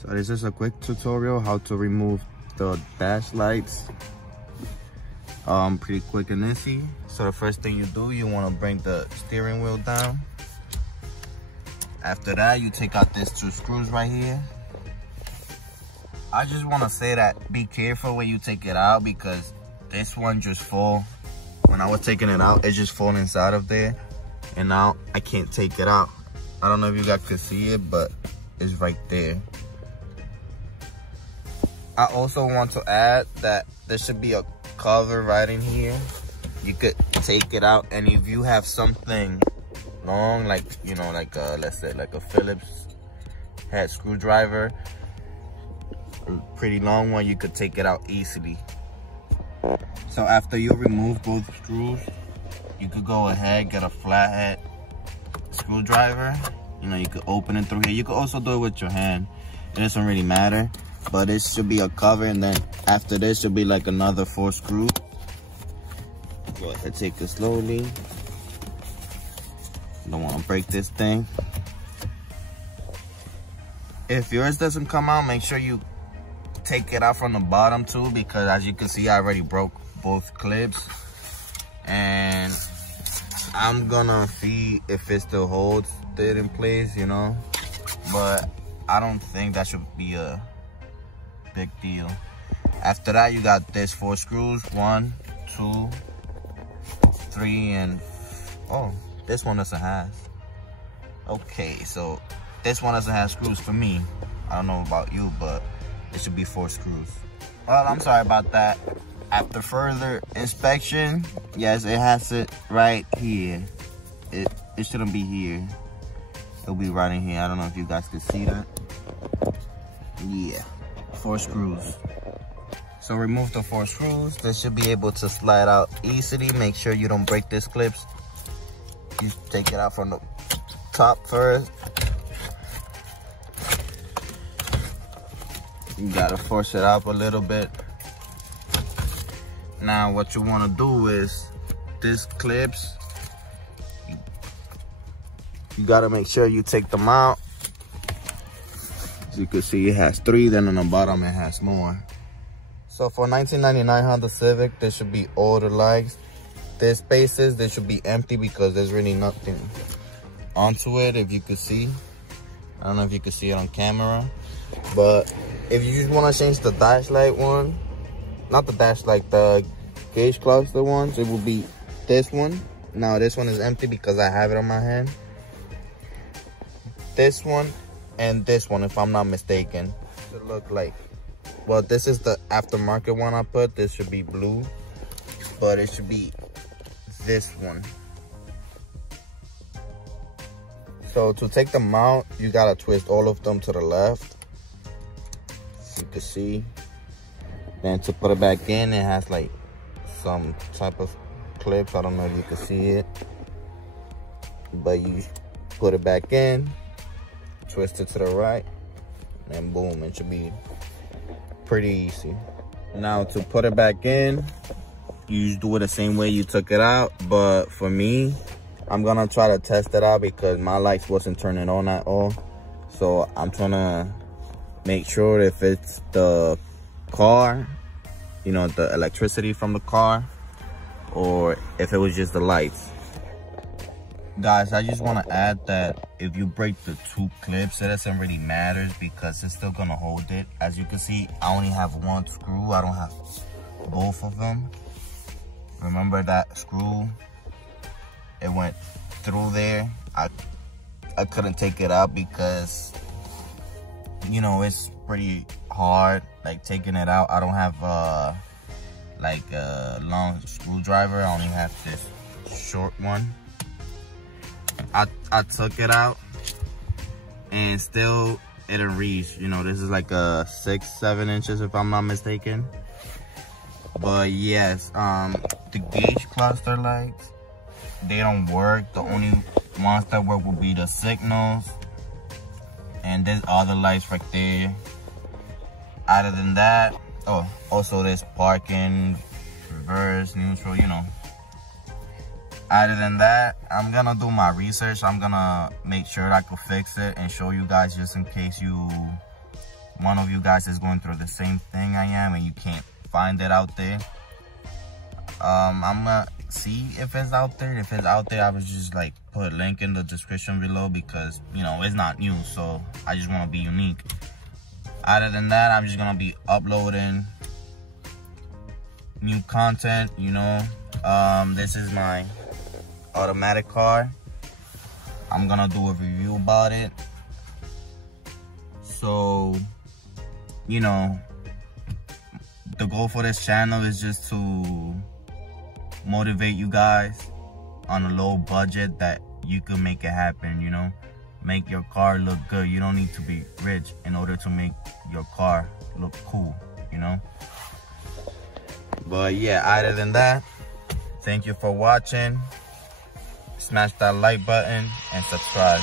So this is a quick tutorial how to remove the dash lights. Pretty quick and easy. So the first thing you do, you want to bring the steering wheel down. After that, you take out these two screws right here. I just want to say that be careful when you take it out, because this one just fall. When I was taking it out, it just fall inside of there, and now I can't take it out. I don't know if you guys could see it, but it's right there. I also want to add that there should be a cover right in here. You could take it out, and if you have something long, like, you know, like let's say like a Phillips head screwdriver, a pretty long one, you could take it out easily. So after you remove both screws, you could go ahead, get a flathead screwdriver. You know, you could open it through here. You could also do it with your hand. It doesn't really matter, but this should be a cover, and then after this should be like another 4 screws. Go ahead, take it slowly. Don't want to break this thing. If yours doesn't come out, make sure you take it out from the bottom too, because as you can see, I already broke both clips, and I'm gonna see if it still holds it in place, you know, but I don't think that should be a big deal. After that, you got this 4 screws, 1, 2, 3, and oh, this one doesn't have. Okay, so this one doesn't have screws for me. I don't know about you, but it should be 4 screws. Well, I'm sorry about that. After further inspection, yes, it has it right here. It shouldn't be here. It'll be right in here. I don't know if you guys can see that. Yeah, 4 screws. So remove the 4 screws. This should be able to slide out easily. Make sure you don't break these clips. You take it out from the top first. You gotta force it up a little bit. Now what you wanna do is, these clips, you gotta make sure you take them out. As you can see, it has 3, then on the bottom it has more. So for 1999 Honda Civic, there should be all the lights. The spaces, they should be empty because there's really nothing onto it, if you could see. I don't know if you could see it on camera, but if you just want to change the dash light one, not the dash light, the gauge cluster ones, it will be this one. Now this one is empty because I have it on my hand. This one and this one, if I'm not mistaken, should look like, well, this is the aftermarket one I put. This should be blue, but it should be this one. So to take them out, you gotta twist all of them to the left, as you can see. Then to put it back in, it has like some type of clips. I don't know if you can see it, but you put it back in, twist it to the right, and boom, it should be pretty easy. Now to put it back in, you do it the same way you took it out, but for me, I'm gonna try to test it out because my lights wasn't turning on at all. So I'm trying to make sure if it's the car, you know, the electricity from the car, or if it was just the lights. Guys, I just want to add that if you break the 2 clips, it doesn't really matter because it's still gonna hold it. As you can see, I only have 1 screw. I don't have both of them. Remember that screw? It went through there. I couldn't take it out because, you know, it's pretty hard, like taking it out. I don't have like a long screwdriver. I only have this short one. I took it out and still it didn't reach. You know, this is like a 6-7 inches if I'm not mistaken. But yes, the gauge cluster lights, they don't work. The only ones that work will be the signals and there's other lights right there. Other than that, oh, also there's parking, reverse, neutral, you know. Other than that, I'm gonna do my research. I'm gonna make sure I could fix it and show you guys, just in case you one of you guys is going through the same thing I am and you can't find it out there, I'm gonna see if it's out there. If it's out there, I would just like put a link in the description below, because you know it's not new, so I just want to be unique. Other than that, I'm just gonna be uploading new content, you know. This is my automatic car. I'm gonna do a review about it. So, you know, the goal for this channel is just to motivate you guys on a low budget that you can make it happen, you know. Make your car look good. You don't need to be rich in order to make your car look cool, you know. But yeah, other than that, thank you for watching. Smash that like button and subscribe.